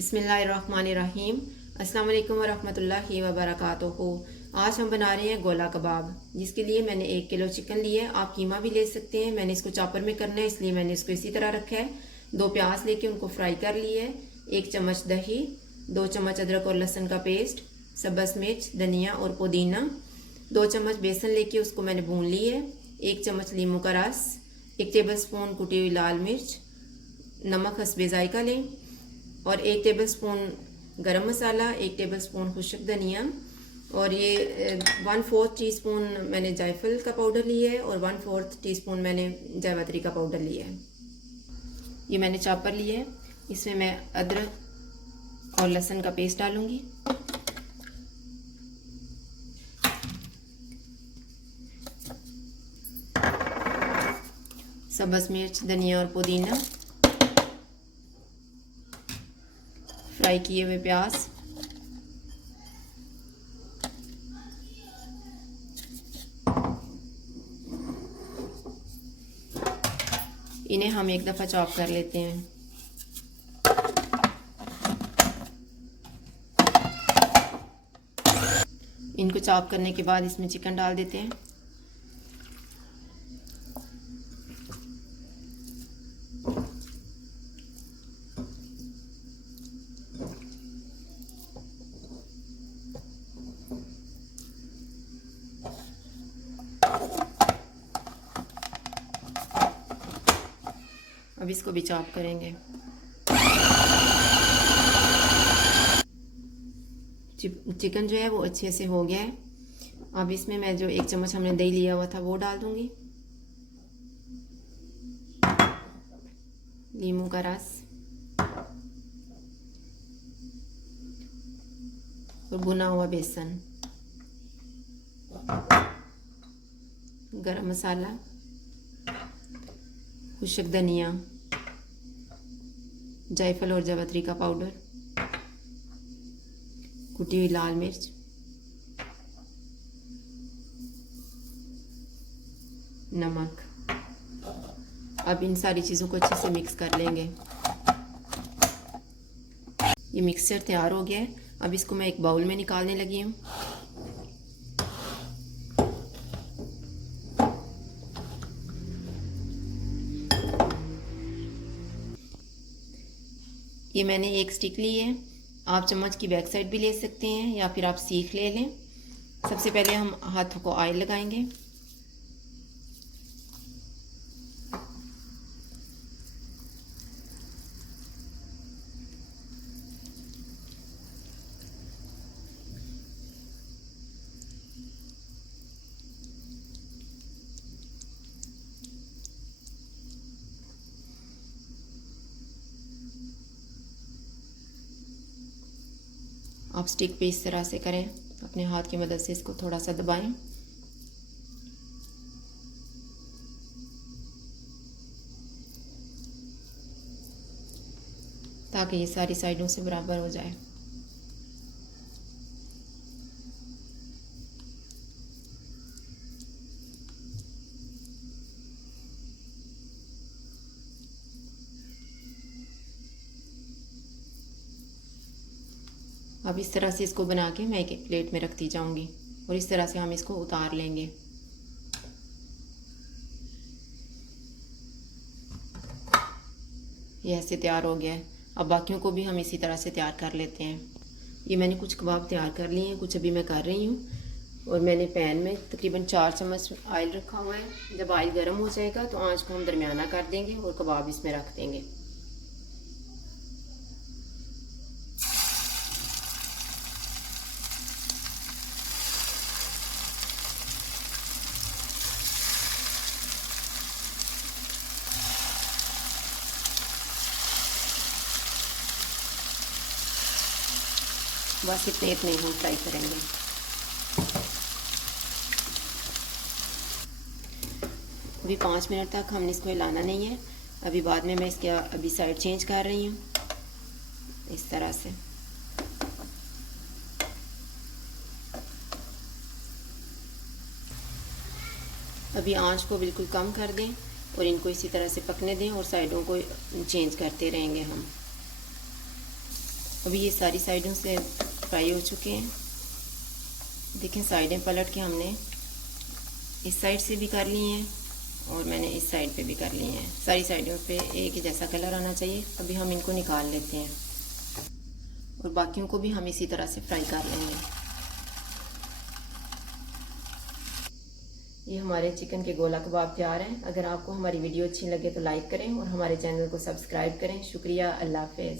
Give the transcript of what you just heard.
बिस्मिल्लाहिर्रहमानिर्रहीम। अस्सलाम वालेकुम वरहमतुल्लाहि वबरकातुहू। आज हम बना रहे हैं गोला कबाब, जिसके लिए मैंने 1 किलो चिकन लिया है। आप कीमा भी ले सकते हैं। मैंने इसको चॉपर में करना है, इसलिए मैंने इसको इसी तरह रखा है। 2 प्याज लेके उनको फ्राई कर लिए है। 1 चम्मच दही, 2 चम्मच अदरक और लहसुन का पेस्ट, सब्ज़ मिर्च, धनिया और पुदीना, 2 चम्मच बेसन लेके उसको मैंने भून ली है। 1 चम्मच नींबू का रस, 1 टेबल स्पून कुटी हुई लाल मिर्च, नमक हस्बे जायका लें और 1 टेबल स्पून गरम मसाला, 1 टेबल स्पून खुश्क धनिया और ये 1/4 टीस्पून मैंने जायफल का पाउडर लिया है और 1/4 टीस्पून मैंने जावित्री का पाउडर लिया है। ये मैंने चॉपर लिया है। इसमें मैं अदरक और लहसुन का पेस्ट डालूंगी। सब्ज़ मिर्च, धनिया और पुदीना, फ्राई किए हुए प्याज, इन्हें हम एक दफ़ा चॉप कर लेते हैं। इनको चॉप करने के बाद इसमें चिकन डाल देते हैं। अब इसको भी चॉप करेंगे। चिकन जो है वो अच्छे से हो गया है। अब इसमें मैं जो 1 चम्मच हमने दही लिया हुआ था वो डाल दूंगी, नींबू का रस और भुना हुआ बेसन, गरम मसाला, खुश्क धनिया, जायफल और जावित्री का पाउडर, कुटी हुई लाल मिर्च, नमक। अब इन सारी चीज़ों को अच्छे से मिक्स कर लेंगे। ये मिक्सचर तैयार हो गया है। अब इसको मैं एक बाउल में निकालने लगी हूँ। ये मैंने एक स्टिक ली है। आप चम्मच की बैक साइड भी ले सकते हैं या फिर आप सीख ले लें। सबसे पहले हम हाथों को ऑयल लगाएंगे। आप स्टिक पे इस तरह से करें, अपने हाथ की मदद से इसको थोड़ा सा दबाएं। ताकि ये सारी साइडों से बराबर हो जाए। अब इस तरह से इसको बना के मैं एक प्लेट में रखती जाऊंगी और इस तरह से हम इसको उतार लेंगे। ये ऐसे तैयार हो गया है। अब बाकियों को भी हम इसी तरह से तैयार कर लेते हैं। ये मैंने कुछ कबाब तैयार कर लिए हैं, कुछ अभी मैं कर रही हूँ। और मैंने पैन में तकरीबन 4 चम्मच ऑयल रखा हुआ है। जब ऑयल गर्म हो जाएगा तो आंच को हम दरमियाना कर देंगे और कबाब इसमें रख देंगे। बस इतने हम फ्राई करेंगे। अभी 5 मिनट तक हमने इसको हिलाना नहीं है। अभी बाद में मैं इसके अभी साइड चेंज कर रही हूँ इस तरह से। अभी आंच को बिल्कुल कम कर दें और इनको इसी तरह से पकने दें और साइडों को चेंज करते रहेंगे हम। अभी ये सारी साइडों से फ्राई हो चुके हैं। देखें साइडें पलट के हमने इस साइड से भी कर ली हैं और मैंने इस साइड पे भी कर ली हैं। सारी साइडों पे एक ही जैसा कलर आना चाहिए। अभी हम इनको निकाल लेते हैं और बाकियों को भी हम इसी तरह से फ्राई कर लेंगे। ये हमारे चिकन के गोला कबाब तैयार हैं। अगर आपको हमारी वीडियो अच्छी लगे तो लाइक करें और हमारे चैनल को सब्सक्राइब करें। शुक्रिया, अल्लाह हाफ़िज़।